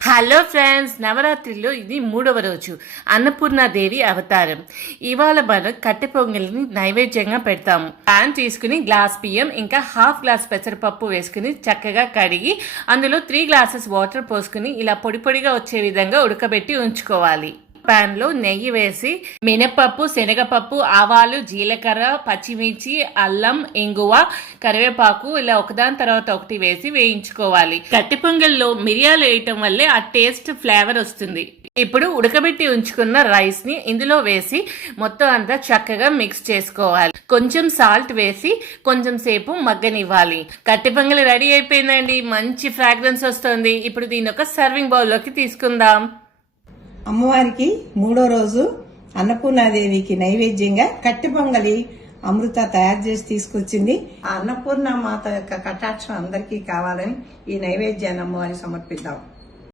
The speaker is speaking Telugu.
హలో ఫ్రెండ్స్, నవరాత్రిలో ఇది 3వ రోజు అన్నపూర్ణాదేవి అవతారం. ఇవాళ మనం కట్టె పొంగల్ని నైవేద్యంగా పెడతాము. ప్యాన్ తీసుకుని గ్లాస్ బియ్యం ఇంకా హాఫ్ గ్లాస్ పెసరపప్పు వేసుకుని చక్కగా కడిగి అందులో 3 గ్లాసెస్ వాటర్ పోసుకుని ఇలా పొడి పొడిగా వచ్చే విధంగా ఉడకబెట్టి ఉంచుకోవాలి. పాన్ లో నెయ్యి వేసి మినపప్పు, శనగపప్పు, ఆవాలు, జీలకర్ర, పచ్చిమిర్చి, అల్లం, ఇంగువ, కరివేపాకు ఇలా ఒకదాని తర్వాత ఒకటి వేసి వేయించుకోవాలి. కట్టె పొంగల్లో మిరియాలు వేయటం వల్లే ఆ టేస్ట్ ఫ్లేవర్ వస్తుంది. ఇప్పుడు ఉడకబెట్టి ఉంచుకున్న రైస్ ని ఇందులో వేసి మొత్తం అంతా చక్కగా మిక్స్ చేసుకోవాలి. కొంచెం సాల్ట్ వేసి కొంచెం సేపు మగ్గనివ్వాలి. కట్టె పొంగల్ రెడీ అయిపోయిందండి. మంచి ఫ్రాగ్రెన్స్ వస్తుంది. ఇప్పుడు దీని ఒక సర్వింగ్ బౌల్ లోకి తీసుకుందాం. అమ్మవారికి 3వ రోజు అన్నపూర్ణాదేవికి నైవేద్యంగా కట్టె పొంగలి అమృత తయారు చేసి తీసుకొచ్చింది. ఆ అన్నపూర్ణ మాత యొక్క కటాక్షం అందరికీ కావాలని ఈ నైవేద్యాన్ని అమ్మవారికి సమర్పిద్దాం.